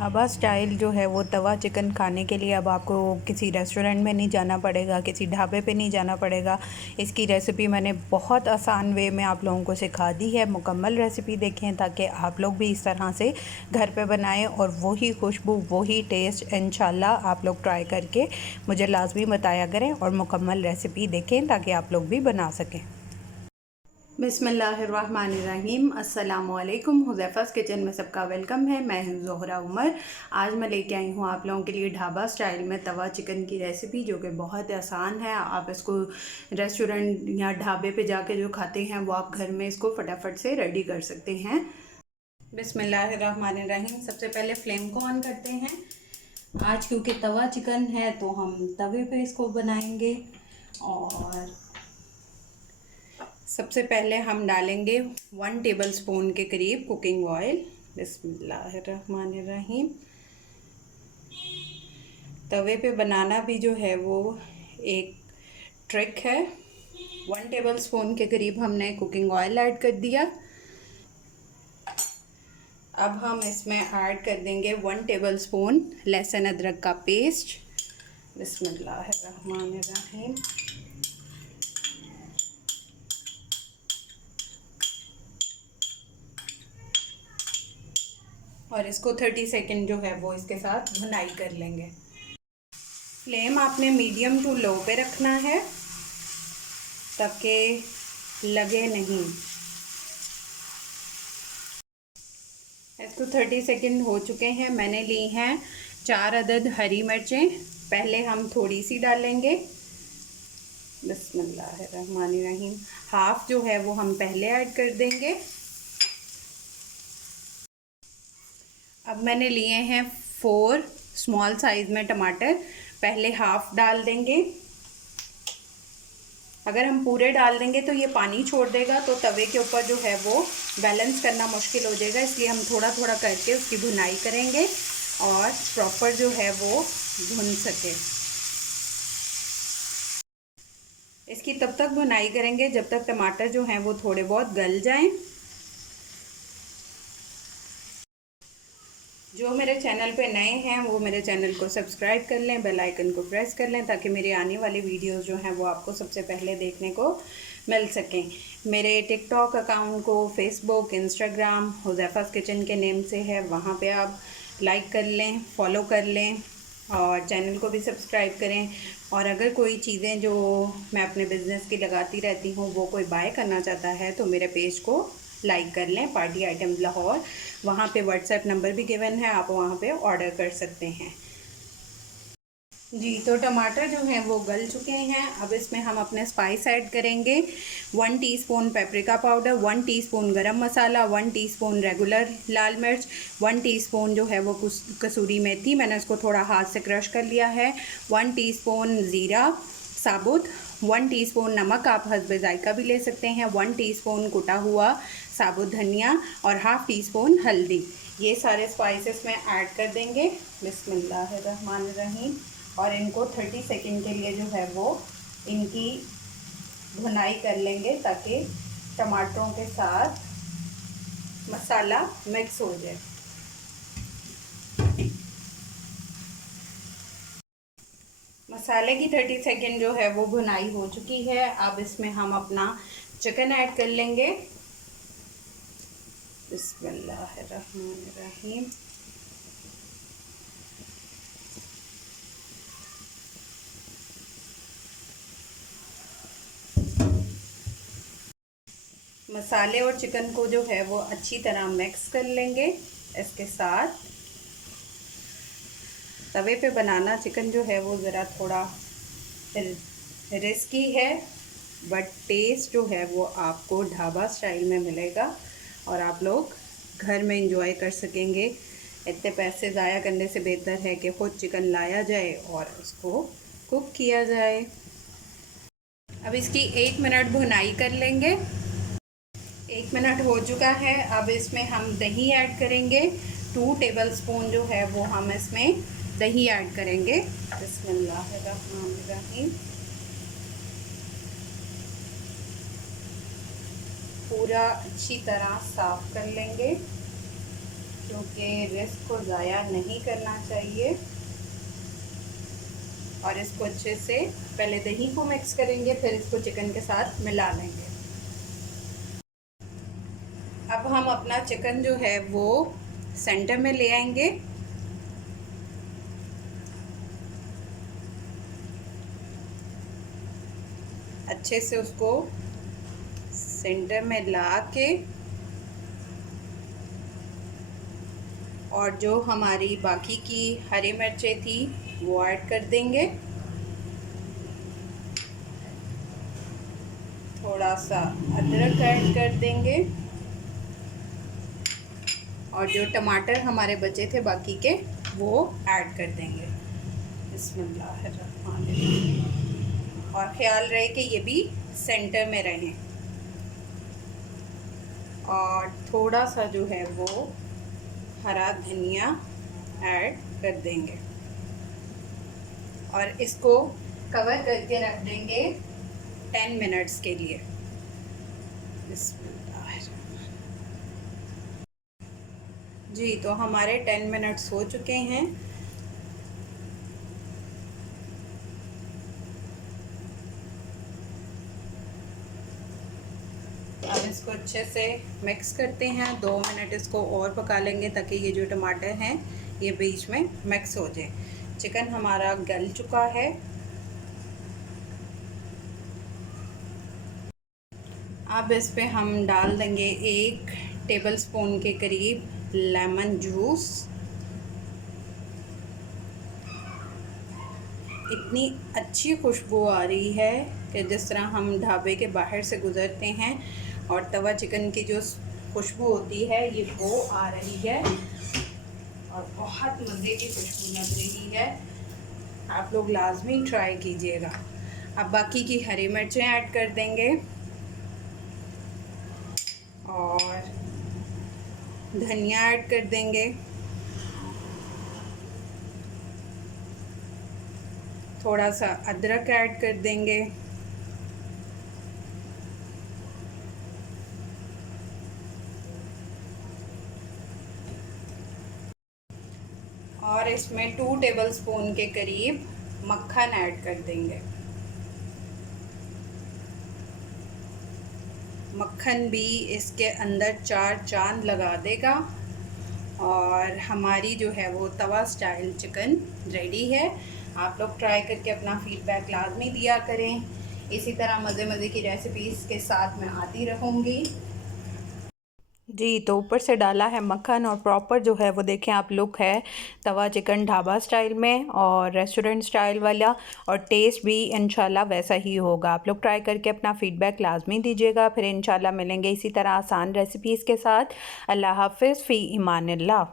Dhaba style जो है वो तवा चिकन खाने के लिए अब आपको किसी रेस्टोरेंट में नहीं जाना पड़ेगा, किसी ढाबे पे नहीं जाना पड़ेगा। इसकी रेसिपी मैंने बहुत आसान वे में आप लोगों को सिखा दी है। मुकम्मल रेसिपी देखें ताकि आप लोग भी इस तरह से घर पे बनाएं और वही खुशबू वही टेस्ट इंशाल्लाह आप लोग ट्राई करके मुझे लाजमी बताया करें और मुकम्मल रेसिपी देखें ताकि आप लोग भी बना सकें। बिस्मिल्लाहिर्रहमानिर्रहीम। अस्सलामुअलैकुम। हुज़ैफ़ा's किचन में सबका वेलकम है। मैं हूं ज़ोहरा उमर। आज मैं लेके आई हूं आप लोगों के लिए ढाबा स्टाइल में तवा चिकन की रेसिपी, जो कि बहुत आसान है। आप इसको रेस्टोरेंट या ढाबे पे जाके जो खाते हैं वो आप घर में इसको फटाफट से रेडी कर सकते हैं। बिस्मिल्लाहिर्रहमानिर्रहीम। सबसे पहले फ्लेम को ऑन करते हैं। आज क्योंकि तवा चिकन है तो हम तवे पे इसको बनाएंगे। और सबसे पहले हम डालेंगे 1 टेबलस्पून के करीब कुकिंग ऑयल। बिस्मिल्लाहिर्रहमानिर्रहीम। तवे पे बनाना भी जो है वो एक ट्रिक है। 1 टेबलस्पून के करीब हमने कुकिंग ऑयल ऐड कर दिया। अब हम इसमें ऐड कर देंगे 1 टेबलस्पून लहसुन अदरक का पेस्ट। बिस्मिल्लाहिर्रहमानिर्रहीम। और इसको 30 सेकंड जो है वो इसके साथ भुनाई कर लेंगे। फ्लेम आपने मीडियम टू लो पे रखना है ताकि लगे नहीं। इसको 30 सेकंड हो चुके हैं। मैंने ली हैं 4 अदद हरी मिर्चें। पहले हम थोड़ी सी डालेंगे। बिस्मिल्लाहिर्रहमानिर्रहीम। हाफ जो है वो हम पहले ऐड कर देंगे। अब मैंने लिए हैं 4 स्मॉल साइज़ में टमाटर। पहले हाफ डाल देंगे। अगर हम पूरे डाल देंगे तो ये पानी छोड़ देगा, तो तवे के ऊपर जो है वो बैलेंस करना मुश्किल हो जाएगा। इसलिए हम थोड़ा थोड़ा करके उसकी भुनाई करेंगे और प्रॉपर जो है वो भुन सके। इसकी तब तक भुनाई करेंगे जब तक टमाटर जो हैं वो थोड़े बहुत गल जाएं। जो मेरे चैनल पे नए हैं वो मेरे चैनल को सब्सक्राइब कर लें, बेल आइकन को प्रेस कर लें ताकि मेरे आने वाली वीडियोस जो हैं वो आपको सबसे पहले देखने को मिल सकें। मेरे टिकटॉक अकाउंट को फेसबुक, इंस्टाग्राम हुज़ैफ़ा's किचन के नेम से है, वहाँ पे आप लाइक कर लें, फॉलो कर लें और चैनल को भी सब्सक्राइब करें। और अगर कोई चीज़ें जो मैं अपने बिज़नेस की लगाती रहती हूँ वो कोई बाय करना चाहता है तो मेरे पेज को लाइक कर लें, पार्टी आइटम लाहौर। वहाँ पे व्हाट्सएप नंबर भी गिवन है, आप वहाँ पे ऑर्डर कर सकते हैं। जी, तो टमाटर जो हैं वो गल चुके हैं। अब इसमें हम अपने स्पाइस ऐड करेंगे। 1 टीस्पून पेपरिका पाउडर, 1 टीस्पून गरम मसाला, 1 टीस्पून रेगुलर लाल मिर्च, 1 टीस्पून जो है वो कसूरी मेथी, मैंने इसको थोड़ा हाथ से क्रश कर लिया है, 1 टीस्पून ज़ीरा साबुत, 1 टीस्पून नमक, आप हस्बे जायका भी ले सकते हैं, 1 टीस्पून कुटा हुआ साबुत धनिया और हाफ़ टी स्पून हल्दी। ये सारे स्पाइसेस में ऐड कर देंगे। बिस्मिल्लाहिर्रहमानिर्रहीम। और इनको 30 सेकंड के लिए जो है वो इनकी भुनाई कर लेंगे ताकि टमाटरों के साथ मसाला मिक्स हो जाए। मसाले की 30 सेकंड जो है वो भुनाई हो चुकी है। अब इसमें हम अपना चिकन ऐड कर लेंगे। बिस्मिल्लाहिर्रहमानिर्रहीम। मसाले और चिकन को जो है वो अच्छी तरह मिक्स कर लेंगे इसके साथ। तवे पे बनाना चिकन जो है वो ज़रा थोड़ा रिस्की है, बट टेस्ट जो है वो आपको ढाबा स्टाइल में मिलेगा और आप लोग घर में इंजॉय कर सकेंगे। इतने पैसे ज़ाया करने से बेहतर है कि ख़ुद चिकन लाया जाए और उसको कुक किया जाए। अब इसकी 1 मिनट भुनाई कर लेंगे। 1 मिनट हो चुका है। अब इसमें हम दही ऐड करेंगे। 2 टेबलस्पून जो है वो हम इसमें दही ऐड करेंगे। बिस्मिल्लाहिर्रहमानिर्रहीम। पूरा अच्छी तरह साफ कर लेंगे। क्योंकि रिस्क को ज़ाया नहीं करना चाहिए। और इसको अच्छे से पहले दही को मिक्स करेंगे, फिर इसको चिकन के साथ मिला लेंगे। अब हम अपना चिकन जो है वो सेंटर में ले आएंगे। अच्छे से उसको सेंटर में ला के और जो हमारी बाकी की हरी मिर्चें थी वो ऐड कर देंगे। थोड़ा सा अदरक ऐड कर देंगे और जो टमाटर हमारे बचे थे बाकी के वो ऐड कर देंगे। बिस्मिल्लाहिर्रहमानिर्रहीम। और ख्याल रहे कि ये भी सेंटर में रहें। और थोड़ा सा जो है वो हरा धनिया ऐड कर देंगे और इसको कवर करके रख देंगे 10 मिनट्स के लिए। जी, तो हमारे 10 मिनट्स हो चुके हैं। अब इसको अच्छे से मिक्स करते हैं। 2 मिनट इसको और पका लेंगे ताकि ये जो टमाटर हैं ये बीच में मिक्स हो जाए। चिकन हमारा गल चुका है। अब इस पे हम डाल देंगे 1 टेबलस्पून के करीब लेमन जूस। इतनी अच्छी खुशबू आ रही है कि जिस तरह हम ढाबे के बाहर से गुज़रते हैं और तवा चिकन की जो खुशबू होती है ये वो आ रही है और बहुत मज़े की खुशबू लग रही है। आप लोग लाजमी ट्राई कीजिएगा। अब बाकी की हरी मिर्चें ऐड कर देंगे और धनिया ऐड कर देंगे। थोड़ा सा अदरक ऐड कर देंगे और इसमें 2 टेबलस्पून के करीब मक्खन ऐड कर देंगे। मक्खन भी इसके अंदर 4 चांद लगा देगा और हमारी जो है वो तवा स्टाइल चिकन रेडी है। आप लोग ट्राई करके अपना फीडबैक लाजमी दिया करें। इसी तरह मज़े की रेसिपीज़ के साथ मैं आती रहूँगी। जी, तो ऊपर से डाला है मक्खन और प्रॉपर जो है वो देखें आप लुक है तवा चिकन ढाबा स्टाइल में और रेस्टोरेंट स्टाइल वाला, और टेस्ट भी इंशाल्लाह वैसा ही होगा। आप लोग ट्राई करके अपना फीडबैक लाजमी दीजिएगा। फिर इंशाल्लाह मिलेंगे इसी तरह आसान रेसिपीज़ के साथ। अल्लाह हाफ़िज़, फ़ी इमानिल्लाह।